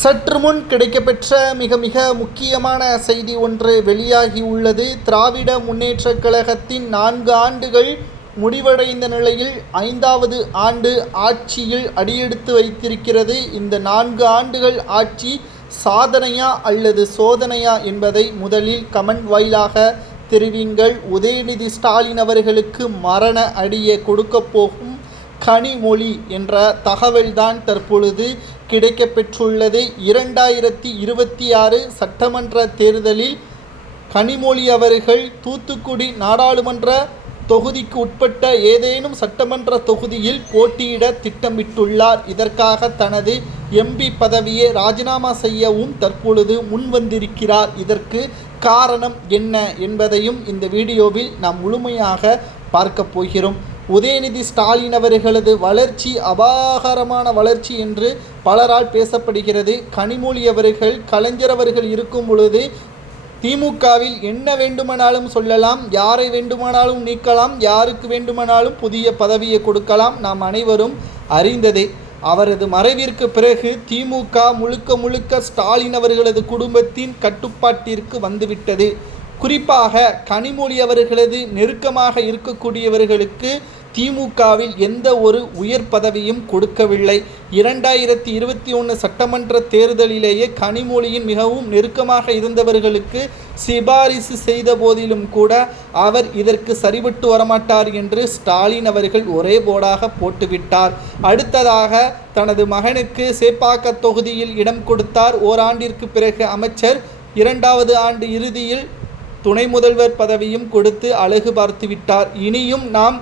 சற்று முன் கிடைக்கப்பெற்ற மிக மிக முக்கியமான செய்தி ஒன்று வெளியாகியுள்ளது. திராவிட முன்னேற்றக் கழகத்தின் 4 ஆண்டுகள் முடிவடைந்த நிலையில் 5வது ஆண்டு ஆட்சியில் அடியெடுத்து வைத்திருக்கிறது. இந்த 4 ஆண்டுகள் ஆட்சி சாதனையா அல்லது சோதனையா என்பதை முதலில் கமெண்ட் வாயிலாக தெரிவிங்கள். உதயநிதி ஸ்டாலின் அவர்களுக்கு மரண அடியை கொடுக்க போகும் கனிமொழி என்ற தகவல்தான் தற்பொழுது கிடைக்கப்பெற்றுள்ளது. 2026 சட்டமன்ற தேர்தலில் கனிமொழி அவர்கள் தூத்துக்குடி நாடாளுமன்ற தொகுதிக்கு உட்பட்ட ஏதேனும் சட்டமன்ற தொகுதியில் போட்டியிட திட்டமிட்டுள்ளார். இதற்காக தனது எம்பி பதவியை ராஜினாமா செய்யவும் தற்பொழுது முன்வந்திருக்கிறார். இதற்கு காரணம் என்ன என்பதையும் இந்த வீடியோவில் நாம் முழுமையாக பார்க்க போகிறோம். உதயநிதி ஸ்டாலின் அவர்களது வளர்ச்சி அபாகாரமான வளர்ச்சி என்று பலரால் பேசப்படுகிறது. கனிமொழி அவர்கள் கலைஞர் அவர்கள் இருக்கும் பொழுது திமுகவில் என்ன வேண்டுமானாலும் சொல்லலாம், யாரை வேண்டுமானாலும் நீக்கலாம், யாருக்கு வேண்டுமானாலும் புதிய பதவியை கொடுக்கலாம், நாம் அனைவரும் அறிந்ததே. அவரது மறைவிற்கு பிறகு திமுக முழுக்க முழுக்க ஸ்டாலின் அவர்களது குடும்பத்தின் கட்டுப்பாட்டிற்கு வந்துவிட்டது. குறிப்பாக கனிமொழி அவர்களது நெருக்கமாக இருக்கக்கூடியவர்களுக்கு திமுகவில் எந்த ஒரு உயர் பதவியும் கொடுக்கவில்லை. 2021 சட்டமன்ற தேர்தலிலேயே கனிமொழியின் மிகவும் நெருக்கமாக இருந்தவர்களுக்கு சிபாரிசு செய்த போதிலும் கூட அவர் இதற்கு சரிபட்டு வரமாட்டார் என்று ஸ்டாலின் அவர்கள் ஒரே போடாக போட்டுவிட்டார். அடுத்ததாக தனது மகனுக்கு சேப்பாக்க தொகுதியில் இடம் கொடுத்தார். ஓராண்டிற்கு பிறகு அமைச்சர், 2வது ஆண்டு இறுதியில் துணை முதல்வர் பதவியும் கொடுத்து அழகு பார்த்துவிட்டார். இனியும் நாம்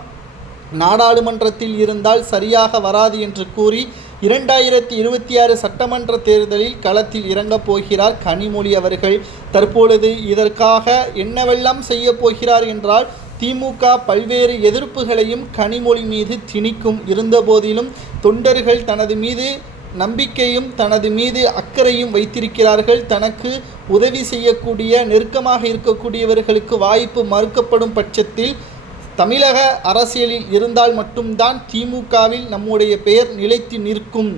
நாடாளுமன்றத்தில் இருந்தால் சரியாக வராது என்று கூறி 2026 சட்டமன்ற தேர்தலில் களத்தில் இறங்கப் போகிறார் கனிமொழி அவர்கள். தற்பொழுது இதற்காக என்னவெல்லாம் செய்ய போகிறார் என்றால், திமுக பல்வேறு எதிர்ப்புகளையும் கனிமொழி மீது திணிக்கும். இருந்தபோதிலும் தொண்டர்கள் தனது மீது நம்பிக்கையும் தனது மீது அக்கறையும் வைத்திருக்கிறார்கள். தனக்கு உதவி செய்யக்கூடிய நெருக்கமாக இருக்கக்கூடியவர்களுக்கு வாய்ப்பு மறுக்கப்படும் பட்சத்தில் தமிழக அரசியலில் இருந்தால் மட்டும்தான் திமுகவில் நம்முடைய பெயர் நிலைத்து நிற்கும்,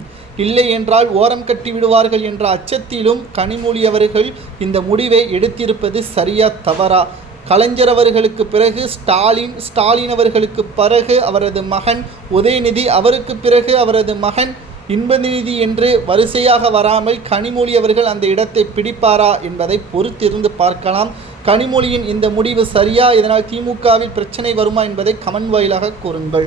இல்லை என்றால் ஓரம் கட்டி விடுவார்கள் என்ற அச்சத்திலும் கனிமொழி அவர்கள் இந்த முடிவை எடுத்திருப்பது சரியா தவறா? கலைஞர் அவர்களுக்கு பிறகு ஸ்டாலின் அவர்களுக்கு பிறகு அவரது மகன் உதயநிதி, அவருக்கு பிறகு அவரது மகன் இன்பநிதி என்று வரிசையாக வராமல் கனிமொழி அவர்கள் அந்த இடத்தை பிடிப்பாரா என்பதை பொறுத்திருந்து பார்க்கலாம். கனிமொழியின் இந்த முடிவு சரியா? இதனால் திமுகவில் பிரச்சனை வருமா என்பதை கமெண்ட் வாயிலாக கூறுங்கள்.